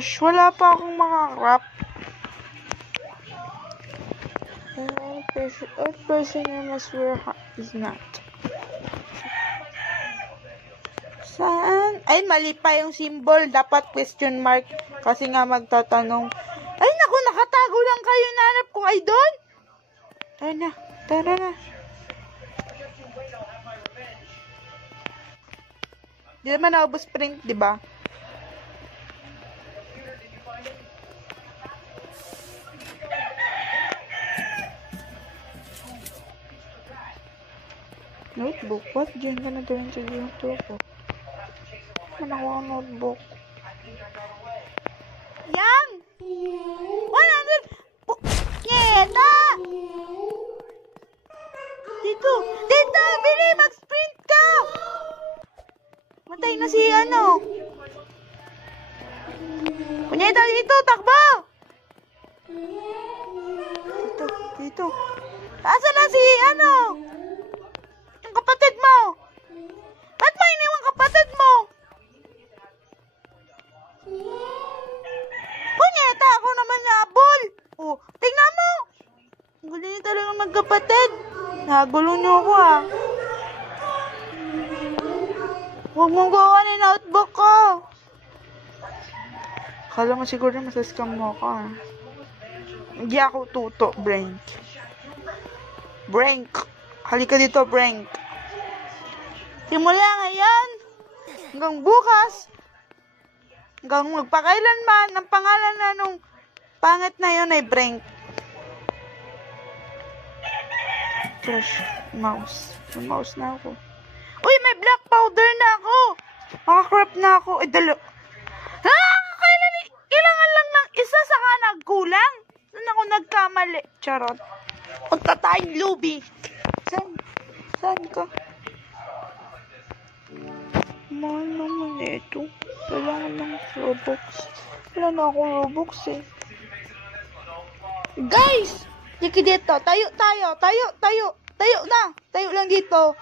Gosh, wala pa akong makakrap. What person I must wear is not. Saan? Ay, mali pa yung symbol. Dapat question mark. Kasi nga magtatanong. Ay, naku, nakatago lang kayo. Nanap ko ay doon. Tara na. Tara na. Di naman naubos print, di ba? Notebook? What? Diyan ka na doon sa YouTube ko. Ano ako ang notebook? Yang! 100! Nyeta! Dito! Dito! Bili! Mag-sprint ka! Matay na si ano? Kunyeta! Dito! Takbo! Dito! Dito! Asa na si ano? Yung kapatid mo! Ba't mo iniwang kapatid mo? Punyeta, ako naman nabol. Oh, tingnan mo. Gulo niyo talaga magkapatid. Nagulo niyo ako ah. Huwag mong gawa ni notebook ko. Akala mo siguro masascam mo ako ah. Hindi ako tuto, Brank. Brank. Halika dito, Brank. Simula ngayon, hanggang bukas, hanggang magpakailanman, ang pangalan na nung pangit na yun ay Brank. Trash. Mouse. May mouse na ako. Uy, may black powder na ako. Makakrap na ako. Ay, kailangan lang ng isa saka nagkulang. Saan ako nagkamali? Charot. Punta tayong lubi. Saan ka? Mahal naman ito. Kailangan ng Robux. Wala na akong Robux eh. Guys! Diki dito. Tayo na. Tayo lang dito.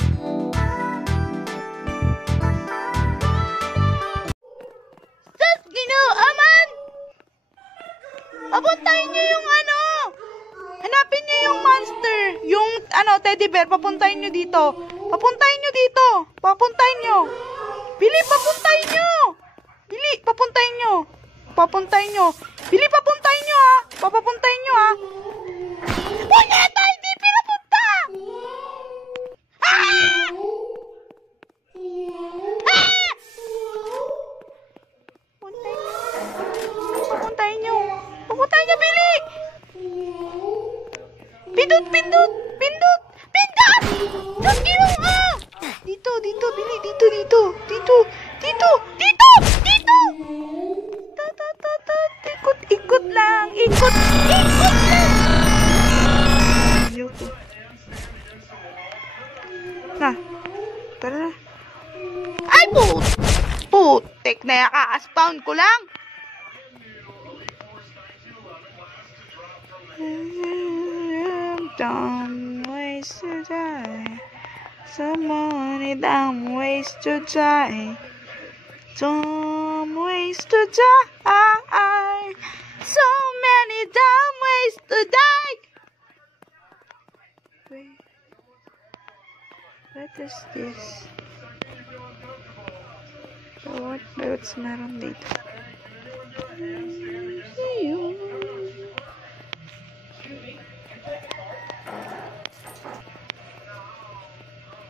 Sus! Aman! Papuntahin nyo yung ano! Hanapin nyo yung monster. Yung teddy bear. Papuntahin nyo dito. Papuntahin nyo dito. Papuntahin nyo. Bili, papuntahin nyo. Bili, papuntahin nyo. Papuntahin nyo. Bili, papuntahin nyo ha. Papapuntahin nyo ha. Punyeta, hindi pinapunta. Ah! Ah! Papuntahin nyo. Papuntahin nyo, Bili. Pindot! Diyos ginawa! Dito, Bili, dito. Ikot lang. Na, tara na. Ay, putek na yaka-spawn ko lang. Dumb ways to die. So many dumb ways to die. Dumb ways to die. So many dumb ways to die. Wait. What is this? What's meron dito?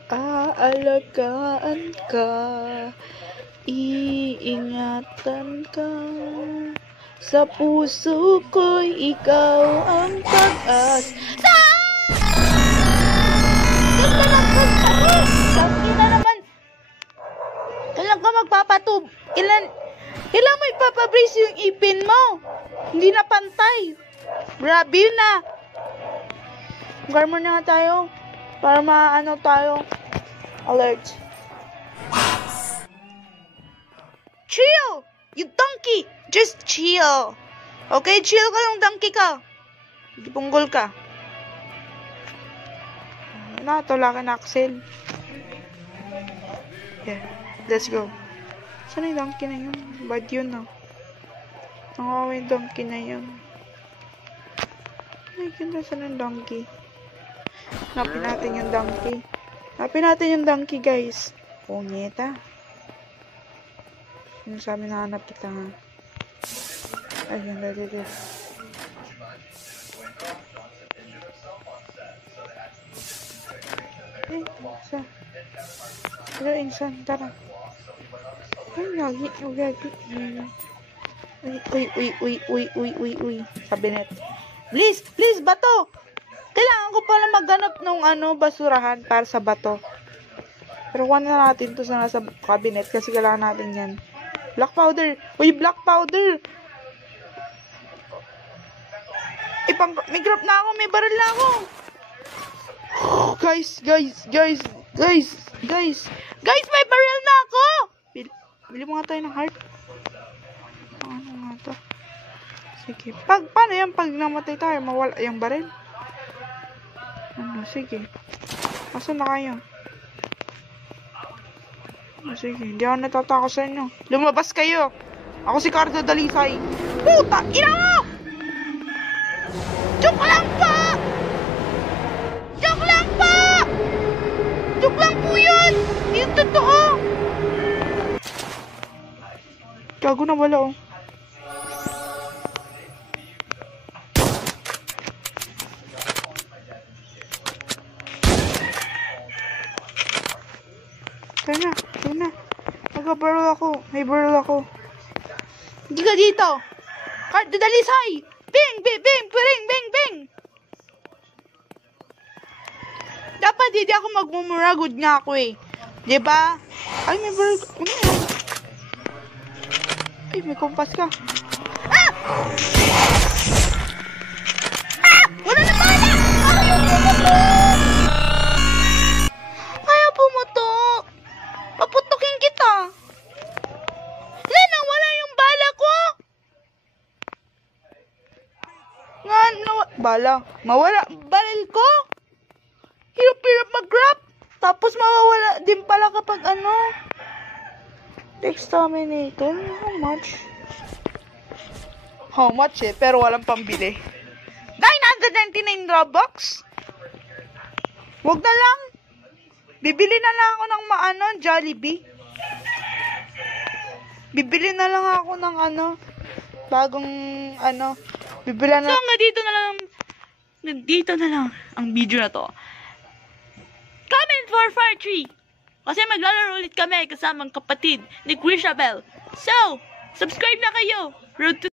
Aalagaan ka, iingatan ka, sa puso ko'y ikaw ang pag-asa. Lagi na naman. Kailan ka magpapatub? Kailan mo ipapabrace yung ipin mo? Hindi na pantay. Grabe yun na. Garmon na nga tayo. Para maano tayo. Alert. Chill! You donkey! Just chill. Okay? Chill ka lang, donkey ka. Hindi punggol ka. Natulakan Axel. Yeah. Let's go. Saan yung donkey na yun? Bad yun, no? Nangawa yung donkey na yun. Ay, ganda sa ng donkey. Hanapin natin yung donkey. Hanapin natin yung donkey, guys. Punyeta. Yung sabi na hanap kita nga. Ay, ganda dito. Ay, isa. Hello, insan. Tara. Ay, lagi. Uy. Cabinet. Please, bato. Kailangan ko pala maghanap ng basurahan para sa bato. Pero kuha na natin to sa nasa cabinet kasi kailangan natin yan. Black powder. Uy, black powder. May grab na ako. May baril na ako. Guys, may baril na ako. Bili mo nga tayo ng heart. Ano nga to? Sige. Paano yan? Pag namatay tayo, mawala yung baril. Sige. Asan na kayo? Sige. Hindi ako natatakot sa inyo. Lumabas kayo. Ako si Cardo Dalisay. Puta! Ina mo! Joke lang po! Joke lang po! Joke lang po yun! Hindi yung totoo! Gago na wala oh. Tayo na. Nag-barrel ako. May barrel ako. Hindi ka dito. Cardo Dalisay! Bing! Dapat hindi ako magmumura. Good nga ako eh. Diba? Ay, may barrel. Ano yan? Ay, may kompas ka. Ah! Wala na bala! Ayaw pumutok! Paputukin kita! Wala yung bala ko! Mawala. Baril ko? Hirap mag-grab. Tapos mawawala din pala kapag exterminator. How much eh? Pero walang pambili. 999 Robux? Wag na lang. Bibili na lang ako ng Jollibee. Bibili na lang ako ng bagong bibili na. So, dito na lang ang video na to. Comment for part 3. Kasi maglalaro ulit kami kasamang kapatid ni Chrisabel. So, subscribe na kayo. Road to